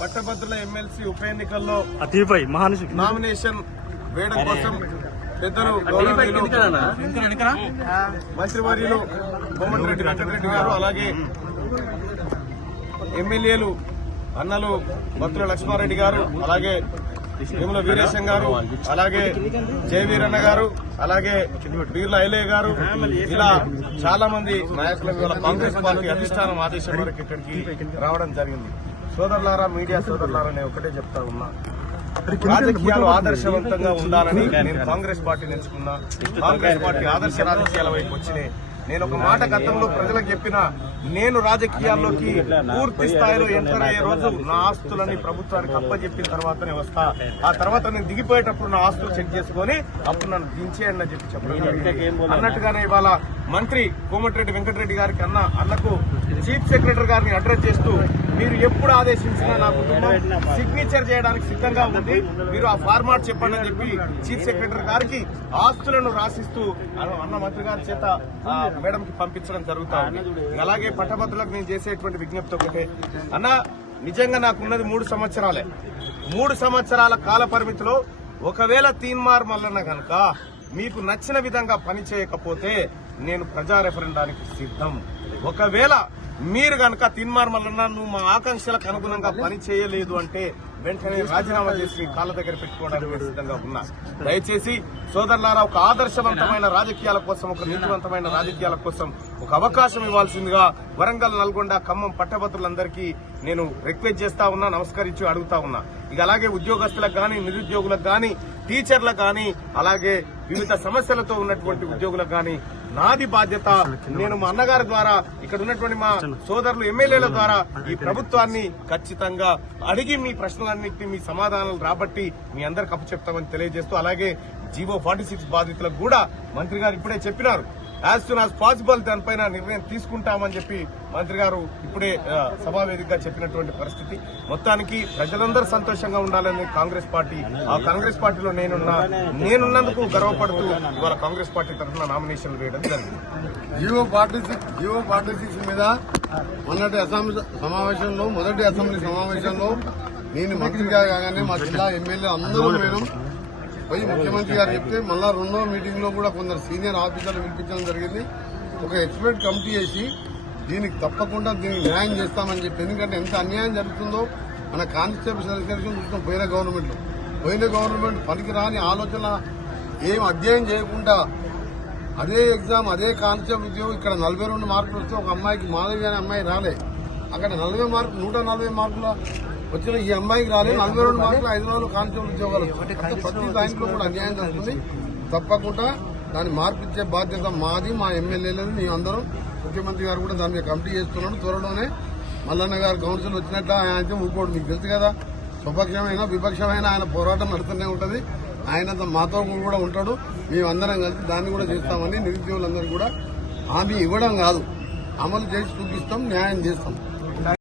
పట్టభద్రుల ఎమ్మెల్సీ ఉప ఎన్నికల్లో నామినేషన్ వేయడం కోసం పెద్దలు గౌరవనీయులు మంత్రివర్యులు కోమటిరెడ్డి వెంకటరెడ్డి గారు అలాగే ఎమ్మెల్యేలు అన్నలు భక్తుల లక్ష్మారెడ్డి గారు అలాగే వేముల వీరేశం గారు అలాగే జయవీరన్న గారు అలాగే బీర్ల ఐలయ్య గారు ఇలా చాలా మంది నాయకులు ఇవాళ కాంగ్రెస్ పార్టీ అధిష్టానం ఆదేశం వరకు ఇక్కడికి రావడం జరిగింది. సోదరులారా మీడియా సోదరులారా నేను ఒకటే చెప్తా ఉన్నా. రాజకీయాలు ఆదర్శవంతంగా ఉండాలని నేను కాంగ్రెస్ పార్టీ ఎంచుకున్నా కాంగ్రెస్ పార్టీ ఆదర్శ రాజకీయాల వైపు వచ్చినాయి. నేను ఒక మాట గతంలో ప్రజలకు చెప్పిన నేను రాజకీయాల్లోకి పూర్తి స్థాయిలో ఎంటర్ అయ్యే రోజు నా ఆస్తులని ప్రభుత్వానికి అప్పచెప్పిన తర్వాతనే వస్తా ఆ తర్వాత నేను దిగిపోయేటప్పుడు నా ఆస్తులు చెక్ చేసుకొని అప్పుడు నన్ను దించేయండి అని చెప్పి చెప్పడం. అన్నట్టుగానే ఇవాళ మంత్రి కోమటిరెడ్డి వెంకటరెడ్డి గారికి అన్న అన్నకు చీఫ్ సెక్రటరీ గారిని అడ్రస్ చేస్తూ మీరు ఎప్పుడు ఆదేశించినా నా కుటుంబం సిగ్నేచర్ చేయడానికి సిద్ధంగా ఉంది. మీరు ఆ ఫార్మాట్ చెప్పండి అని చెప్పి చీఫ్ సెక్రటరీ గారికి ఆస్తులను రాసిస్తూ అన్న- మంత్రి గారి చేత మేడం కి పంపించడం జరుగుతా ఉంది. అలాగే పట్టభద్రులకు నేను చేసేటువంటి విజ్ఞప్తి ఒకటే. అన్న నిజంగా నాకున్నది మూడు సంవత్సరాలే. మూడు సంవత్సరాల కాల పరిమితిలో ఒకవేళ తీన్మార్ మల్లన్న కనుక మీకు నచ్చిన విధంగా పని చేయకపోతే నేను ప్రజా రెఫరెండానికి సిద్ధం. ఒకవేళ మీరు గనక తిన్మార్మలన్నా నువ్వు మా ఆకాంక్షలకు అనుగుణంగా పని చేయలేదు అంటే వెంటనే రాజీనామా చేసి కాళ్ళ దగ్గర పెట్టుకోవడానికి సిద్ధంగా ఉన్నా. దయచేసి సోదరులారా ఒక ఆదర్శవంతమైన రాజకీయాల కోసం ఒక నీతివంతమైన రాజకీయాల కోసం ఒక అవకాశం ఇవ్వాల్సిందిగా వరంగల్ నల్గొండ ఖమ్మం పట్టభద్రులందరికీ నేను రిక్వెస్ట్ చేస్తా ఉన్నా నమస్కరించి అడుగుతా ఉన్నా. ఇక అలాగే ఉద్యోగస్తులకు కానీ నిరుద్యోగులకు కానీ టీచర్లకు కానీ అలాగే వివిధ సమస్యలతో ఉన్నటువంటి ఉద్యోగులకు కానీ నాది బాధ్యత. నేను మా అన్నగారి ద్వారా ఇక్కడ ఉన్నటువంటి మా సోదరులు ఎమ్మెల్యేల ద్వారా ఈ ప్రభుత్వాన్ని ఖచ్చితంగా అడిగి మీ ప్రశ్నలన్నింటినీ మీ సమాధానాలు రాబట్టి మీ అందరికి అప్పు చెప్తామని తెలియజేస్తూ అలాగే జీవో ఫార్టీ సిక్స్ బాధితులకు కూడా మంత్రి గారు ఇప్పుడే చెప్పినారు. యాజ్ సూన్ యాజ్ పాసిబుల్ దానిపైన నిర్ణయం తీసుకుంటామని చెప్పి మంత్రి గారు ఇప్పుడే సభావేదికగా చెప్పినటువంటి పరిస్థితి. మొత్తానికి ప్రజలందరూ సంతోషంగా ఉండాలని కాంగ్రెస్ పార్టీ ఆ కాంగ్రెస్ పార్టీలో నేనున్నా నేనున్నందుకు గర్వపడుతూ ఇవాళ కాంగ్రెస్ పార్టీ తరఫున నామినేషన్లు వేయడం జరిగింది. GO forty six GO forty six మీద మొన్నటి అసెంబ్లీ సమావేశంలో మొదటి అసెంబ్లీ సమావేశంలో నేను మంత్రిగా కాగానే మా జిల్లా ఎమ్మెల్యే అందరూ మేము పోయి ముఖ్యమంత్రి గారు చెప్తే మళ్ళా రెండో మీటింగ్లో కూడా కొందరు సీనియర్ ఆఫీసర్లు పిలిపించడం జరిగింది. ఒక ఎక్స్పర్ట్ కమిటీ చేసి దీనికి తప్పకుండా దీనికి న్యాయం చేస్తామని చెప్పి ఎందుకంటే ఎంత అన్యాయం జరుగుతుందో మన కానిస్టేబుల్ సెలక్షన్ చూస్తాం పోయిన గవర్నమెంట్లో పోయిన గవర్నమెంట్ పనికిరాని ఆలోచన ఏం అధ్యయనం చేయకుండా అదే ఎగ్జామ్ అదే కాన్సెప్ట్ ఉద్యోగం ఇక్కడ నలభై రెండు మార్కులు వస్తే ఒక అమ్మాయికి మాధవి అనే అమ్మాయి రాలే. అక్కడ నలభై మార్కులు నూట నలభై మార్కుల వచ్చిన ఈ అమ్మాయికి రాలే నలభై రెండు మార్కులు హైదరాబాద్లో కానిస్టేబుల్ ఉద్యోగాలు ప్రతి దాంట్లో కూడా అన్యాయం జరుగుతుంది. తప్పకుండా దాన్ని మార్పిచ్చే బాధ్యత మాది మా ఎమ్మెల్యేలది మేమందరం ముఖ్యమంత్రి గారు కూడా దాని మీద కమిటీ చేస్తున్నాడు. త్వరలోనే మల్లన్న గారు కౌన్సిల్ వచ్చినట్టు ఆయన అయితే ఊరుకోడు. మీకు తెలుసు కదా స్వపక్షమైన విపక్షమైన ఆయన పోరాటం నడుతూనే ఉంటది. ఆయన మాతో కూడా ఉంటాడు. మేమందరం కలిసి దాన్ని కూడా చేస్తామని నిరుద్యోగులందరూ కూడా హామీ ఇవ్వడం కాదు. అమలు చేసి చూపిస్తాం న్యాయం చేస్తాం.